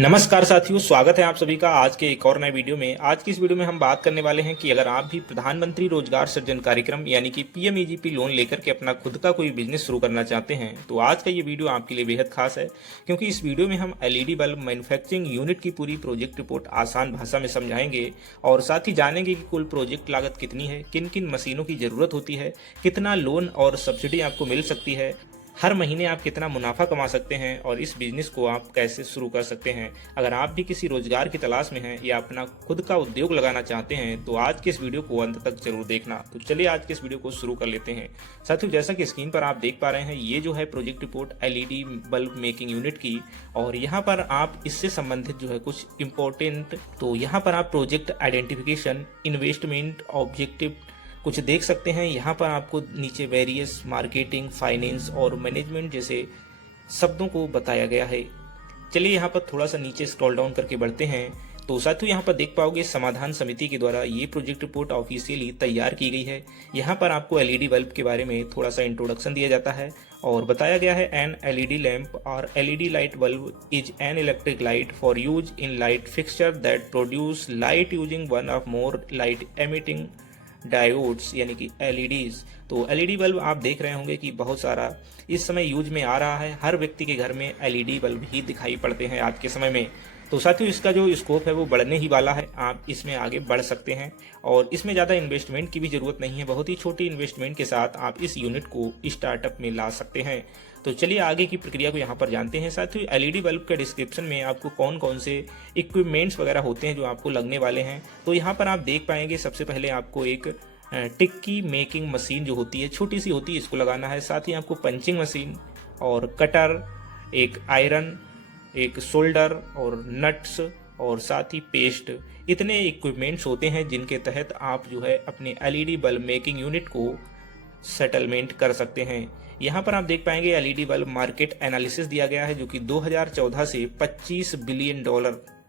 नमस्कार साथियों, स्वागत है आप सभी का आज के एक और नए वीडियो में। आज की इस वीडियो में हम बात करने वाले हैं कि अगर आप भी प्रधानमंत्री रोजगार सृजन कार्यक्रम यानी कि पीएमईजीपी लोन लेकर के अपना खुद का कोई बिजनेस शुरू करना चाहते हैं तो आज का ये वीडियो आपके लिए बेहद खास है, क्योंकि इस वीडियो में हम एलईडी बल्ब मैन्युफैक्चरिंग यूनिट की पूरी प्रोजेक्ट रिपोर्ट आसान भाषा में समझाएंगे और साथ ही जानेंगे कि कुल प्रोजेक्ट लागत कितनी है, किन किन मशीनों की जरूरत होती है, कितना लोन और सब्सिडी आपको मिल सकती है, हर महीने आप कितना मुनाफा कमा सकते हैं और इस बिजनेस को आप कैसे शुरू कर सकते हैं। अगर आप भी किसी रोजगार की तलाश में हैं या अपना खुद का उद्योग लगाना चाहते हैं तो आज के इस वीडियो को अंत तक जरूर देखना। तो चलिए आज के इस वीडियो को शुरू कर लेते हैं। साथियों, जैसा कि स्क्रीन पर आप देख पा रहे हैं, ये जो है project report LED bulb making unit की, और यहाँ पर आप इससे संबंधित जो है कुछ इंपॉर्टेंट, तो यहाँ पर आप प्रोजेक्ट आइडेंटिफिकेशन, इन्वेस्टमेंट ऑब्जेक्टिव कुछ देख सकते हैं। यहाँ पर आपको नीचे वेरियस मार्केटिंग, फाइनेंस और मैनेजमेंट जैसे शब्दों को बताया गया है। चलिए यहाँ पर थोड़ा सा नीचे स्क्रॉल डाउन करके बढ़ते हैं तो साथियों यहाँ पर देख पाओगे समाधान समिति के द्वारा ये प्रोजेक्ट रिपोर्ट ऑफिशियली तैयार की गई है। यहाँ पर आपको एलईडी बल्ब के बारे में थोड़ा सा इंट्रोडक्शन दिया जाता है और बताया गया है एन एलईडी लैंप और LED light bulb is an electric light for use in light fixture that produce light using one of more light emitting diodes यानी कि एलईडीज। तो एलईडी बल्ब आप देख रहे होंगे कि बहुत सारा इस समय यूज में आ रहा है। हर व्यक्ति के घर में एलईडी बल्ब ही दिखाई पड़ते हैं आज के समय में। तो साथियों, इसका जो स्कोप है वो बढ़ने ही वाला है। आप इसमें आगे बढ़ सकते हैं और इसमें ज़्यादा इन्वेस्टमेंट की भी ज़रूरत नहीं है। बहुत ही छोटी इन्वेस्टमेंट के साथ आप इस यूनिट को स्टार्टअप में ला सकते हैं। तो चलिए आगे की प्रक्रिया को यहाँ पर जानते हैं। साथियों, एलईडी बल्ब के डिस्क्रिप्शन में आपको कौन कौन से इक्विपमेंट्स वगैरह होते हैं जो आपको लगने वाले हैं, तो यहाँ पर आप देख पाएंगे सबसे पहले आपको एक टिक्की मेकिंग मशीन जो होती है, छोटी सी होती है, इसको लगाना है। साथ ही आपको पंचिंग मशीन और कटर, एक आयरन, एक सोल्डर और नट्स और साथ ही पेस्ट, इतने इक्विपमेंट्स होते हैं जिनके तहत आप जो है अपने एलईडी बल्ब मेकिंग यूनिट को सेटलमेंट कर सकते हैं। यहाँ पर आप देख पाएंगे एलईडी बल्ब मार्केट एनालिसिस दिया गया है जो कि 2014 से $25 बिलियन,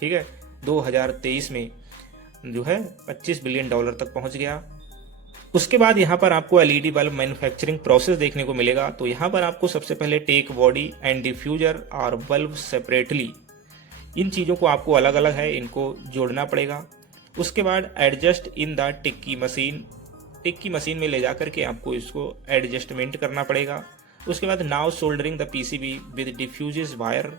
ठीक है, 2023 में जो है $25 बिलियन तक पहुंच गया। उसके बाद यहाँ पर आपको एलईडी बल्ब मैन्युफैक्चरिंग प्रोसेस देखने को मिलेगा। तो यहाँ पर आपको सबसे पहले टेक बॉडी एंड डिफ्यूजर और बल्ब सेपरेटली, इन चीज़ों को आपको अलग अलग है, इनको जोड़ना पड़ेगा। उसके बाद adjust in the tikki machine, tikki machine में ले जा करके आपको इसको एडजस्टमेंट करना पड़ेगा। उसके बाद now soldering the PCB with diffuses wire,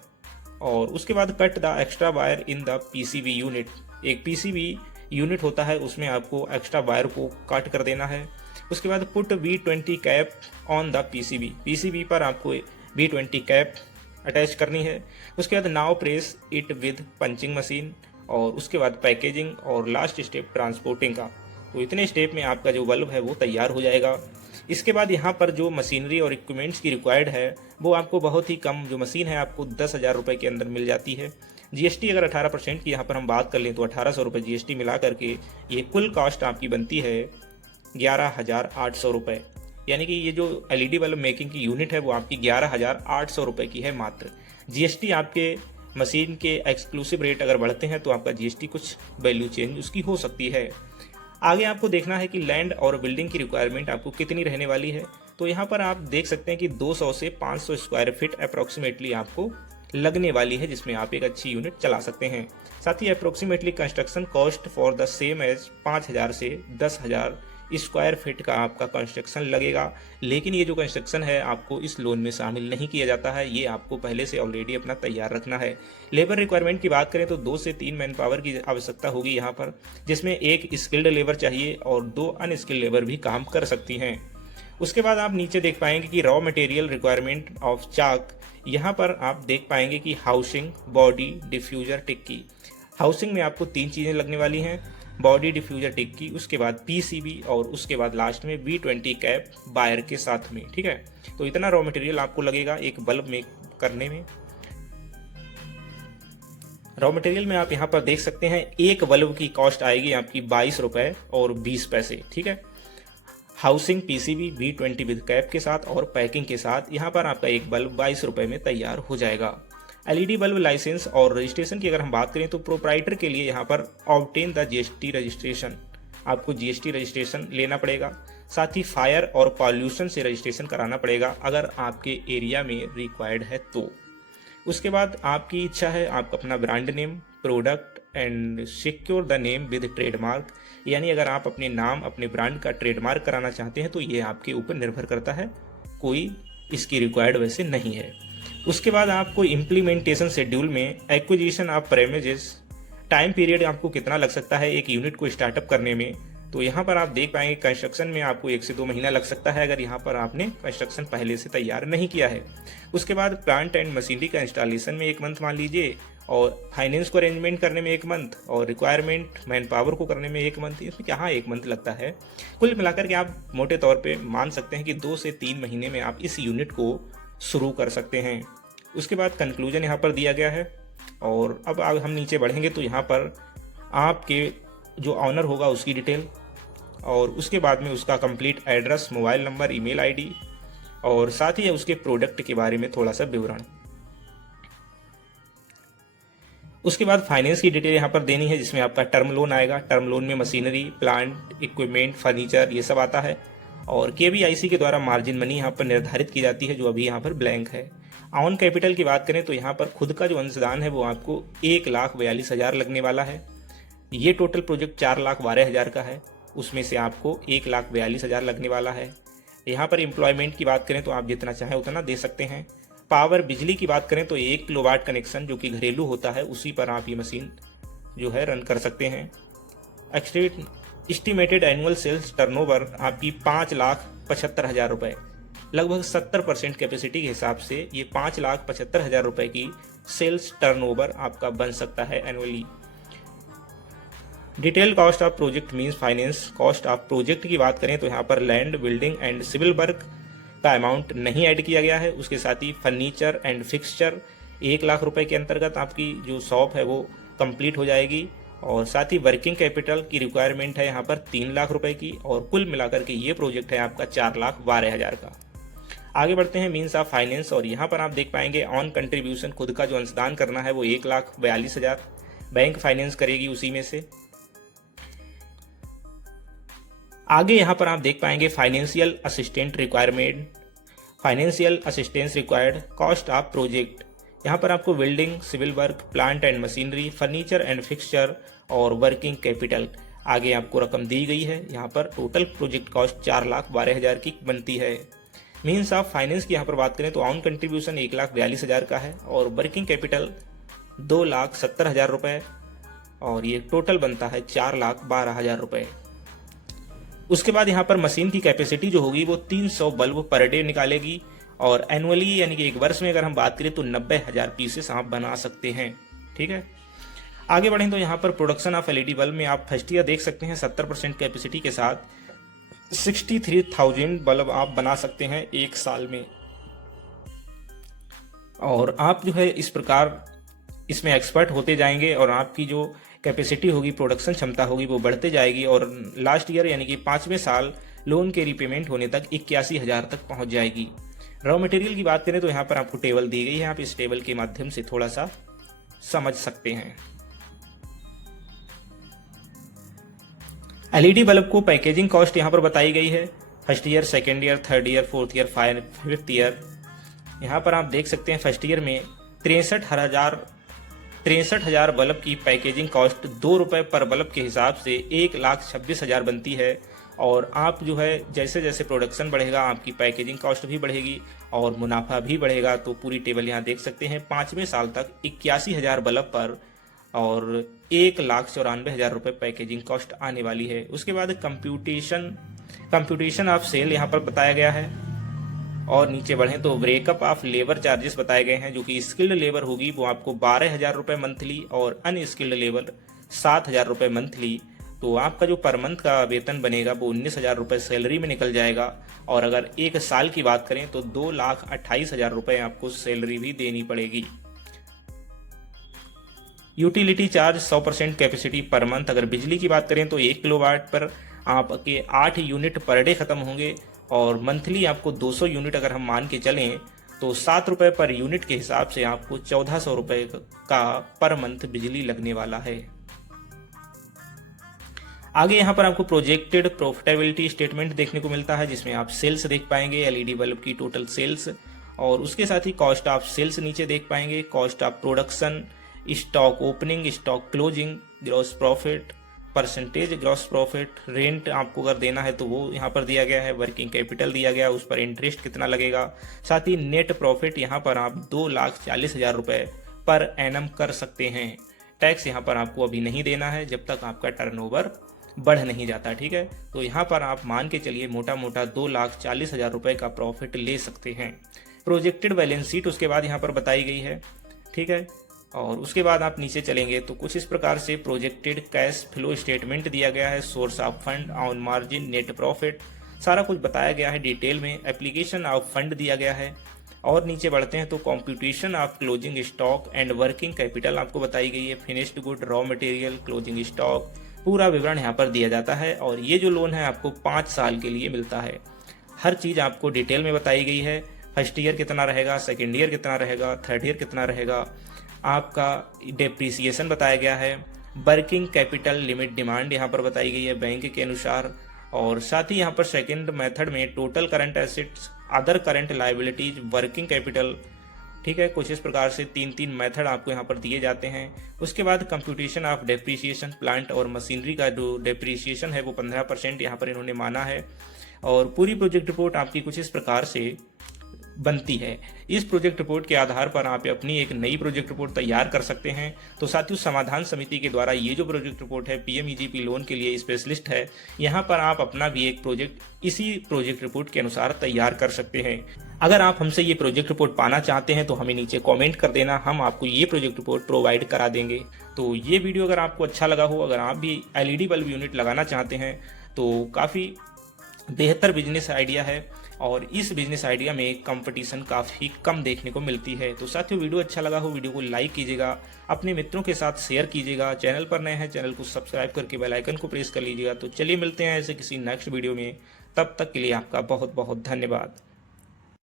और उसके बाद cut the extra wire in the PCB unit. एक पीसीबी यूनिट होता है, उसमें आपको एक्स्ट्रा वायर को काट कर देना है। उसके बाद put V20 cap on the PCB, PCB पर आपको V20 कैप अटैच करनी है। उसके बाद now press it with punching machine, और उसके बाद पैकेजिंग और लास्ट स्टेप ट्रांसपोर्टिंग का। तो इतने स्टेप में आपका जो बल्ब है वो तैयार हो जाएगा। इसके बाद यहाँ पर जो मशीनरी और इक्विपमेंट्स की रिक्वायर्ड है वो आपको बहुत ही कम, जो मशीन है आपको 10,000 रुपये के अंदर मिल जाती है। जीएसटी अगर 18% की यहाँ पर हम बात कर लें तो 1800 रुपये जीएसटी मिला करके ये कुल कॉस्ट आपकी बनती है 11,800 रुपये। यानी कि ये जो एलईडी बल्ब मेकिंग की यूनिट है वो आपकी 11,800 रुपये की है मात्र। जीएसटी आपके मशीन के एक्सक्लूसिव रेट अगर बढ़ते हैं तो आपका जीएसटी कुछ वैल्यू चेंज उसकी हो सकती है। आगे आपको देखना है कि लैंड और बिल्डिंग की रिक्वायरमेंट आपको कितनी रहने वाली है। तो यहाँ पर आप देख सकते हैं कि 200 से 500 स्क्वायर फीट अप्रॉक्सीमेटली आपको लगने वाली है, जिसमें आप एक अच्छी यूनिट चला सकते हैं। साथ ही approximately construction cost for the same age 5,000 से 10,000 स्क्वायर फीट का आपका कंस्ट्रक्शन लगेगा। लेकिन ये जो कंस्ट्रक्शन है आपको इस लोन में शामिल नहीं किया जाता है, ये आपको पहले से ऑलरेडी अपना तैयार रखना है। लेबर रिक्वायरमेंट की बात करें तो 2 से 3 मैन पावर की आवश्यकता होगी यहाँ पर, जिसमें एक स्किल्ड लेबर चाहिए और 2 अनस्किल्ड लेबर भी काम कर सकती हैं। उसके बाद आप नीचे देख पाएंगे कि रॉ मटेरियल रिक्वायरमेंट ऑफ चाक, यहाँ पर आप देख पाएंगे कि हाउसिंग, बॉडी, डिफ्यूजर, टिक्की। हाउसिंग में आपको 3 चीज़ें लगने वाली हैं, बॉडी, डिफ्यूजर, टिक्की, उसके बाद पीसीबी और उसके बाद लास्ट में V20 कैप वायर के साथ में, ठीक है। तो इतना रॉ मटेरियल आपको लगेगा एक बल्ब मेक करने में। रॉ मटेरियल में आप यहाँ पर देख सकते हैं एक बल्ब की कॉस्ट आएगी आपकी 22 रुपये और 20 पैसे, ठीक है। Housing, PCB, V20 with cap के साथ और पैकिंग के साथ यहाँ पर आपका एक बल्ब 22 रुपये में तैयार हो जाएगा। एलईडी बल्ब लाइसेंस और रजिस्ट्रेशन की अगर हम बात करें तो प्रोप्राइटर के लिए यहाँ पर ऑब्टेन द जीएसटी रजिस्ट्रेशन, आपको जीएसटी रजिस्ट्रेशन लेना पड़ेगा। साथ ही फायर और पॉल्यूशन से रजिस्ट्रेशन कराना पड़ेगा अगर आपके एरिया में रिक्वायर्ड है तो। उसके बाद आपकी इच्छा है, आप अपना brand name, product and secure the name with trademark, यानी अगर आप अपने नाम, अपने ब्रांड का ट्रेडमार्क कराना चाहते हैं तो ये आपके ऊपर निर्भर करता है, कोई इसकी रिक्वायर्ड वैसे नहीं है। उसके बाद आपको इम्प्लीमेंटेशन शेड्यूल में acquisition of premises, time period आपको कितना लग सकता है एक यूनिट को स्टार्टअप करने में, तो यहाँ पर आप देख पाएंगे कंस्ट्रक्शन में आपको 1 से 2 महीना लग सकता है अगर यहाँ पर आपने कंस्ट्रक्शन पहले से तैयार नहीं किया है। उसके बाद प्लांट एंड मशीनरी का इंस्टॉलेशन में 1 मंथ मान लीजिए, और फाइनेंस को अरेंजमेंट करने में 1 मंथ, और रिक्वायरमेंट मैन पावर को करने में 1 मंथ, इसमें कहाँ 1 मंथ लगता है। कुल मिलाकर के आप मोटे तौर पे मान सकते हैं कि 2 से 3 महीने में आप इस यूनिट को शुरू कर सकते हैं। उसके बाद कंक्लूजन यहाँ पर दिया गया है, और अब हम नीचे बढ़ेंगे तो यहाँ पर आपके जो ऑनर होगा उसकी डिटेल, और उसके बाद में उसका complete address, mobile number, email ID, और साथ ही उसके प्रोडक्ट के बारे में थोड़ा सा विवरण। उसके बाद फाइनेंस की डिटेल यहाँ पर देनी है, जिसमें आपका टर्म लोन आएगा। टर्म लोन में मशीनरी, प्लांट, इक्विपमेंट, फर्नीचर ये सब आता है, और केवीआईसी के द्वारा मार्जिन मनी यहाँ पर निर्धारित की जाती है, जो अभी यहाँ पर ब्लैंक है। ऑन कैपिटल की बात करें तो यहाँ पर खुद का जो अंशदान है वो आपको 1,42,000 लगने वाला है। ये टोटल प्रोजेक्ट 4,12,000 का है, उसमें से आपको 1,42,000 लगने वाला है। यहाँ पर एम्प्लॉयमेंट की बात करें तो आप जितना चाहें उतना दे सकते हैं। पावर, बिजली की बात करें तो 1 किलोवाट कनेक्शन जो कि घरेलू होता है, उसी पर आप ये मशीन जो है रन कर सकते हैं। एस्टिमेटेड एनुअल सेल्स टर्नओवर आपकी 5,75,000 रुपये, लगभग 70% कैपेसिटी के हिसाब से ये 5,75,000 रुपये की सेल्स टर्नओवर आपका बन सकता है annually. Detail cost of project means finance cost of project की बात करें तो यहाँ पर land, building and civil work का अमाउंट नहीं ऐड किया गया है। उसके साथ ही फर्नीचर एंड फिक्सचर 1,00,000 रुपये के अंतर्गत आपकी जो शॉप है वो कंप्लीट हो जाएगी, और साथ ही वर्किंग कैपिटल की रिक्वायरमेंट है यहाँ पर 3,00,000 रुपये की, और कुल मिलाकर के ये प्रोजेक्ट है आपका 4,12,000 का। आगे बढ़ते हैं मीन्स ऑफ फाइनेंस, और यहाँ पर आप देख पाएंगे ऑन कंट्रीब्यूशन, खुद का जो अंशदान करना है वो 1,42,000, बैंक फाइनेंस करेगी उसी में से। आगे यहाँ पर आप देख पाएंगे financial assistant requirement, financial assistance required, cost of project. यहाँ पर आपको building, civil work, plant and machinery, furniture and fixture और वर्किंग कैपिटल आगे आपको रकम दी गई है। यहाँ पर टोटल प्रोजेक्ट कॉस्ट 4,12,000 की बनती है। मीन्स ऑफ फाइनेंस की यहाँ पर बात करें तो ऑन कंट्रीब्यूशन 1,42,000 का है, और वर्किंग कैपिटल 2,70,000 रुपये, और ये टोटल बनता है 4,12,000 रुपये। उसके बाद यहाँ पर मशीन की कैपेसिटी जो होगी वो 300 बल्ब पर डे निकालेगी, और एनुअली यानी कि 1 वर्ष में अगर हम बात करें तो 90,000 पीसेस आप बना सकते हैं। ठीक है, आगे बढ़ें तो यहाँ पर प्रोडक्शन ऑफ एलईडी बल्ब में आप फर्स्ट ईयर देख सकते हैं 70% कैपेसिटी के साथ 63,000 बल्ब आप बना सकते हैं 1 साल में, और आप जो है इस प्रकार इसमें एक्सपर्ट होते जाएंगे, और आपकी जो कैपेसिटी होगी, प्रोडक्शन क्षमता होगी वो बढ़ते जाएगी, और लास्ट ईयर यानी कि 5वें साल लोन के रीपेमेंट होने तक 81,000 तक पहुंच जाएगी। रॉ मटेरियल की बात करें तो यहाँ पर आपको टेबल दी गई है, आप इस टेबल के माध्यम से थोड़ा सा समझ सकते हैं। एलईडी बल्ब को पैकेजिंग कॉस्ट यहाँ पर बताई गई है, first year, second year, third year, fourth year, fifth year. यहाँ पर आप देख सकते हैं फर्स्ट ईयर में 63,000 बल्ब की पैकेजिंग कॉस्ट 2 रुपये पर बल्ब के हिसाब से 1,26,000 बनती है, और आप जो है जैसे जैसे प्रोडक्शन बढ़ेगा आपकी पैकेजिंग कॉस्ट भी बढ़ेगी और मुनाफा भी बढ़ेगा। तो पूरी टेबल यहाँ देख सकते हैं, 5वें साल तक 81,000 बल्ब पर और 1,94,000 रुपये पैकेजिंग कॉस्ट आने वाली है। उसके बाद कंप्यूटेशन ऑफ सेल यहाँ पर बताया गया है, और नीचे बढ़ें तो ब्रेकअप ऑफ लेबर चार्जेस बताए गए हैं, जो कि स्किल्ड लेबर होगी वो आपको 12,000 रुपये मंथली, और अनस्किल्ड लेबर 7,000 रुपये मंथली। तो आपका जो पर मंथ का वेतन बनेगा वो 19,000 रुपये सैलरी में निकल जाएगा, और अगर 1 साल की बात करें तो 2,28,000 रुपये आपको सैलरी भी देनी पड़ेगी। Utility charge 100% capacity per month. अगर बिजली की बात करें तो 1 किलोवाट पर आपके 8 यूनिट पर डे खत्म होंगे, और मंथली आपको 200 यूनिट अगर हम मान के चलें तो 7 रुपये पर यूनिट के हिसाब से आपको 1,400 रुपये का पर मंथ बिजली लगने वाला है। आगे यहाँ पर आपको प्रोजेक्टेड प्रॉफिटेबिलिटी स्टेटमेंट देखने को मिलता है, जिसमें आप सेल्स देख पाएंगे, एलईडी बल्ब की टोटल सेल्स, और उसके साथ ही कॉस्ट ऑफ सेल्स नीचे देख पाएंगे, cost of production, stock opening, stock closing, gross profit, percentage gross profit, rent आपको अगर देना है तो वो यहाँ पर दिया गया है, वर्किंग कैपिटल दिया गया है, उस पर इंटरेस्ट कितना लगेगा, साथ ही नेट प्रॉफिट यहाँ पर आप 2,40,000 रुपये पर एनम कर सकते हैं। टैक्स यहाँ पर आपको अभी नहीं देना है जब तक आपका टर्नओवर बढ़ नहीं जाता, ठीक है। तो यहाँ पर आप मान के चलिए मोटा मोटा 2,40,000 रुपये का प्रॉफिट ले सकते हैं। प्रोजेक्टेड बैलेंस शीट उसके बाद यहाँ पर बताई गई है, ठीक है। और उसके बाद आप नीचे चलेंगे तो कुछ इस प्रकार से प्रोजेक्टेड कैश फ्लो स्टेटमेंट दिया गया है, source of fund, on margin, net profit, सारा कुछ बताया गया है डिटेल में। एप्लीकेशन ऑफ फंड दिया गया है। और नीचे बढ़ते हैं तो computation of closing stock and working capital आपको बताई गई है, finished good, raw material, closing stock, पूरा विवरण यहाँ पर दिया जाता है। और ये जो लोन है आपको 5 साल के लिए मिलता है। हर चीज़ आपको डिटेल में बताई गई है। फर्स्ट ईयर कितना रहेगा, सेकेंड ईयर कितना रहेगा, थर्ड ईयर कितना रहेगा, आपका डेप्रीसिएशन बताया गया है, वर्किंग कैपिटल लिमिट डिमांड यहाँ पर बताई गई है बैंक के अनुसार। और साथ ही यहाँ पर सेकंड मेथड में total current assets, other current liabilities, working capital, ठीक है। कुछ इस प्रकार से 3 मेथड आपको यहाँ पर दिए जाते हैं। उसके बाद कंप्यूटेशन ऑफ डेप्रीसिएशन, प्लांट और मशीनरी का जो डेप्रीसिएशन है वो 15% यहाँ पर इन्होंने माना है। और पूरी प्रोजेक्ट रिपोर्ट आपकी कुछ इस प्रकार से बनती है। इस प्रोजेक्ट रिपोर्ट के आधार पर आप अपनी एक नई प्रोजेक्ट रिपोर्ट तैयार कर सकते हैं। तो साथियों, समाधान समिति के द्वारा ये जो प्रोजेक्ट रिपोर्ट है पीएमईजीपी लोन के लिए स्पेशलिस्ट है, यहाँ पर आप अपना भी एक प्रोजेक्ट इसी प्रोजेक्ट रिपोर्ट के अनुसार तैयार कर सकते हैं। अगर आप हमसे ये प्रोजेक्ट रिपोर्ट पाना चाहते हैं तो हमें नीचे कॉमेंट कर देना, हम आपको ये प्रोजेक्ट रिपोर्ट प्रोवाइड करा देंगे। तो ये वीडियो अगर आपको अच्छा लगा हो, अगर आप भी एलईडी बल्ब यूनिट लगाना चाहते हैं तो काफ़ी बेहतर बिजनेस आइडिया है। और इस बिजनेस आइडिया में कंपटीशन काफ़ी कम देखने को मिलती है। तो साथियों, वीडियो अच्छा लगा हो, वीडियो को लाइक कीजिएगा, अपने मित्रों के साथ शेयर कीजिएगा। चैनल पर नए हैं, चैनल को सब्सक्राइब करके बेल आइकन को प्रेस कर लीजिएगा। तो चलिए मिलते हैं ऐसे किसी नेक्स्ट वीडियो में, तब तक के लिए आपका बहुत बहुत धन्यवाद।